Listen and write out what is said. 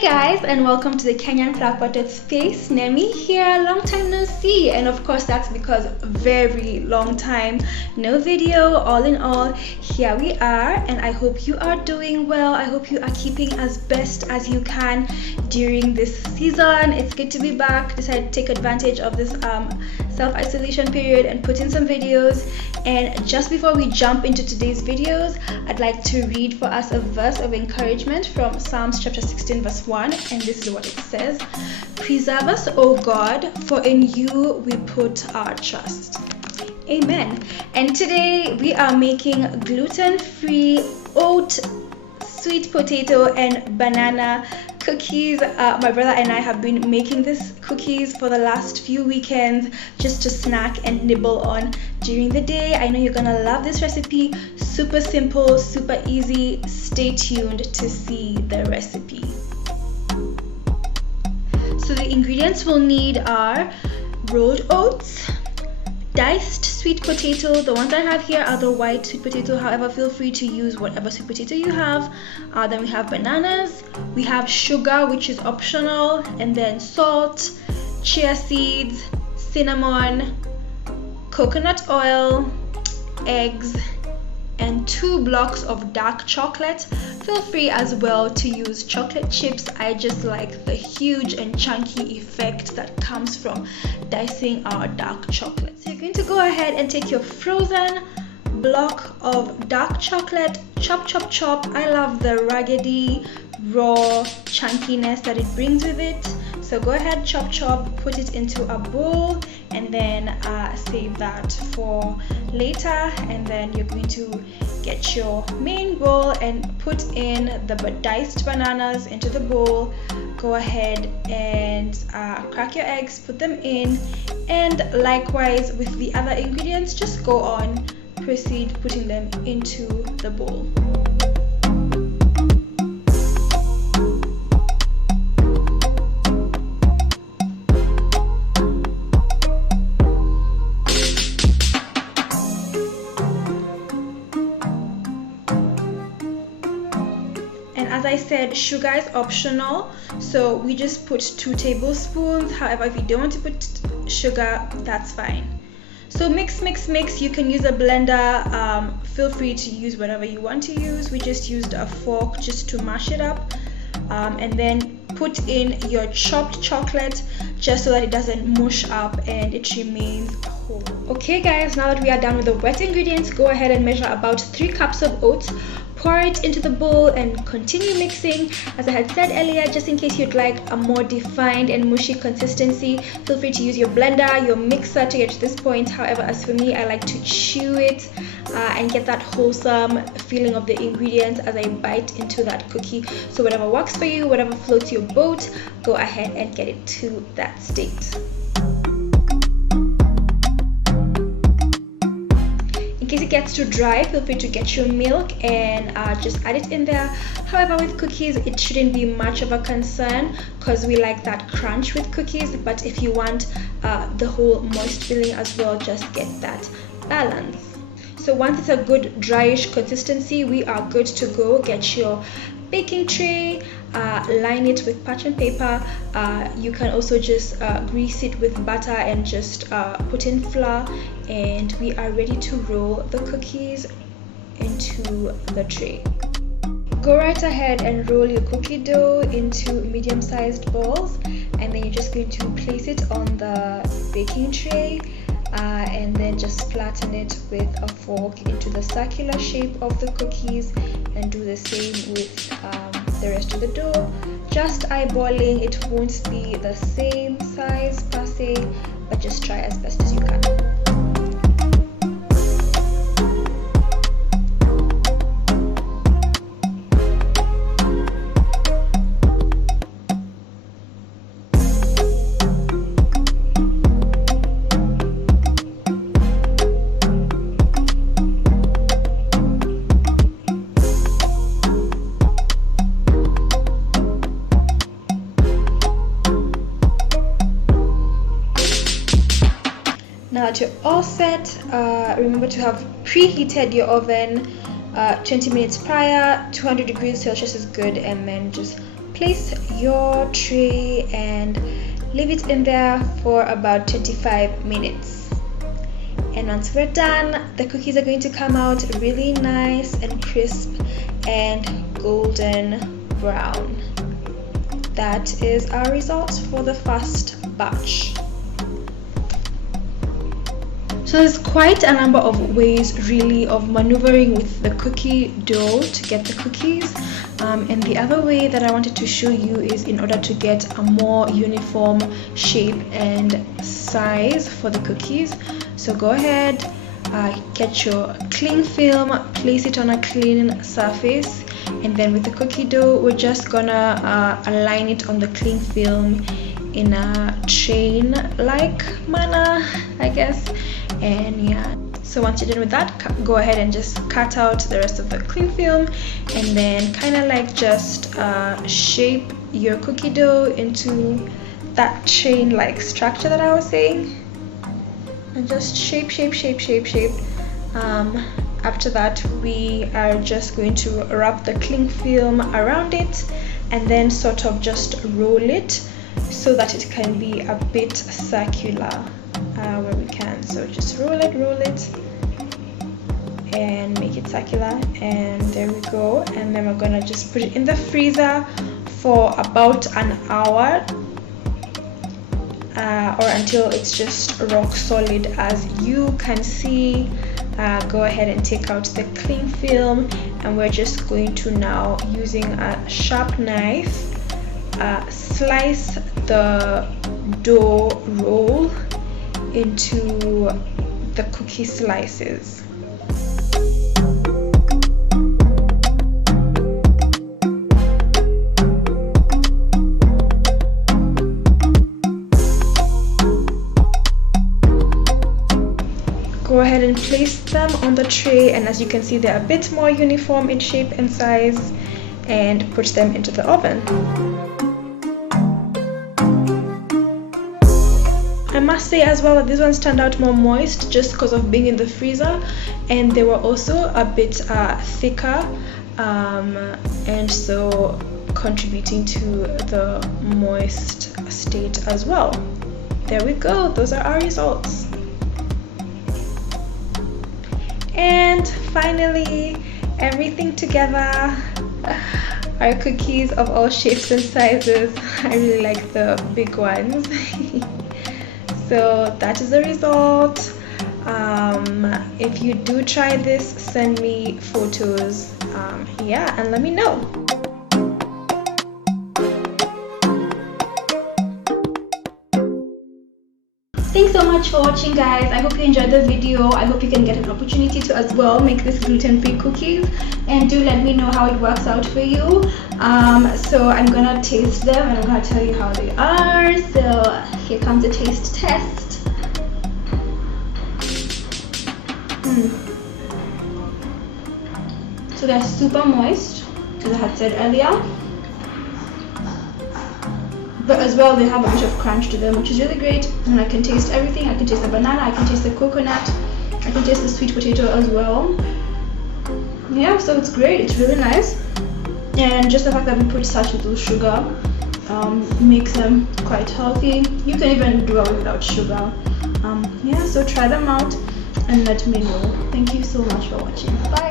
Hey guys, and welcome to the Kenyan Flower pot.Space. Nemi here, long time no see, and of course that's because very long time no video. All in all, here we are, and I hope you are doing well. I hope you are keeping as best as you can during this season. It's good to be back. Decided to take advantage of this self-isolation period and put in some videos. And just before we jump into today's videos, I'd like to read for us a verse of encouragement from Psalms chapter 16 verse 1, and this is what it says: "Preserve us, O God, for in you we put our trust." Amen. And today we are making gluten-free oat, sweet potato and banana cookies. My brother and I have been making these cookies for the last few weekends just to snack and nibble on during the day. I know you're gonna love this recipe. Super simple, super easy. Stay tuned to see the recipe. So the ingredients we'll need are rolled oats, diced sweet potato. The ones I have here are the white sweet potato, however feel free to use whatever sweet potato you have. Then we have bananas, we have sugar, which is optional, and then salt, chia seeds, cinnamon, coconut oil, eggs, and 2 blocks of dark chocolate. Feel free as well to use chocolate chips. I just like the huge and chunky effect that comes from dicing our dark chocolate. So you're going to go ahead and take your frozen block of dark chocolate, chop chop chop. I love the raggedy raw chunkiness that it brings with it. So go ahead, chop chop, put it into a bowl, and then save that for later. And then you're going to get your main bowl and put in the diced bananas into the bowl. Go ahead and crack your eggs, put them in, and likewise with the other ingredients, just go on, proceed putting them into the bowl. As I said, sugar is optional, so we just put 2 tablespoons. However, if you don't want to put sugar, that's fine. So mix, mix, mix. You can use a blender. Feel free to use whatever you want to use. We just used a fork just to mash it up. And then put in your chopped chocolate just so that it doesn't mush up and it remains whole. Okay guys, now that we are done with the wet ingredients, go ahead and measure about 3 cups of oats. Pour it into the bowl and continue mixing. As I had said earlier, just in case you'd like a more defined and mushy consistency, feel free to use your blender, your mixer to get to this point. However, as for me, I like to chew it and get that wholesome feeling of the ingredients as I bite into that cookie. So whatever works for you, whatever floats your boat, go ahead and get it to that state. In case it gets too dry, feel free to get your milk and just add it in there. However, with cookies, it shouldn't be much of a concern because we like that crunch with cookies. But if you want the whole moist feeling as well, just get that balance. So once it's a good dryish consistency, we are good to go. Get your baking tray, line it with parchment paper. You can also just grease it with butter and just put in flour, and we are ready to roll the cookies into the tray. Go right ahead and roll your cookie dough into medium-sized balls, and then you're just going to place it on the baking tray and then just flatten it with a fork into the circular shape of the cookies, and do the same with the rest of the dough. Just eyeballing, it won't be the same size per se, but just try as best as you can. Now that you're all set, remember to have preheated your oven 20 minutes prior. 200 degrees Celsius is good, and then just place your tray and leave it in there for about 25 minutes. And once we're done, the cookies are going to come out really nice and crisp and golden brown. That is our result for the first batch. So there's quite a number of ways really of maneuvering with the cookie dough to get the cookies. And the other way that I wanted to show you is in order to get a more uniform shape and size for the cookies. So go ahead, get your cling film, place it on a clean surface, and then with the cookie dough, we're just gonna align it on the cling film in a chain-like manner, I guess. And yeah, so once you're done with that, go ahead and just cut out the rest of the cling film, and then kind of like just shape your cookie dough into that chain-like structure that I was saying, and just shape. After that, we are just going to wrap the cling film around it and then sort of just roll it so that it can be a bit circular where we can. So just roll it and make it circular, and there we go. And then we're gonna just put it in the freezer for about an hour or until it's just rock solid, as you can see. Go ahead and take out the cling film, and we're just going to now, using a sharp knife, slice the dough roll into the cookie slices. Go ahead and place them on the tray, and as you can see, they're a bit more uniform in shape and size, and put them into the oven. I must say as well that these ones turned out more moist just because of being in the freezer, and they were also a bit thicker, and so contributing to the moist state as well. There we go, those are our results. And finally, everything together, our cookies of all shapes and sizes. I really like the big ones. So that is the result. If you do try this, send me photos, yeah, and let me know. Thanks so much for watching, guys. I hope you enjoyed the video. I hope you can get an opportunity to as well make this gluten-free cookies, and do let me know how it works out for you. So I'm gonna taste them and I'm gonna tell you how they are. So here comes the taste test. So they're super moist, as I had said earlier, but as well they have a bit of crunch to them, which is really great. And I can taste everything. I can taste the banana, I can taste the coconut, I can taste the sweet potato as well. Yeah, so it's great, it's really nice. And just the fact that we put such little sugar makes them quite healthy. You can even do it without sugar. Yeah, so try them out and let me know. Thank you so much for watching. Bye.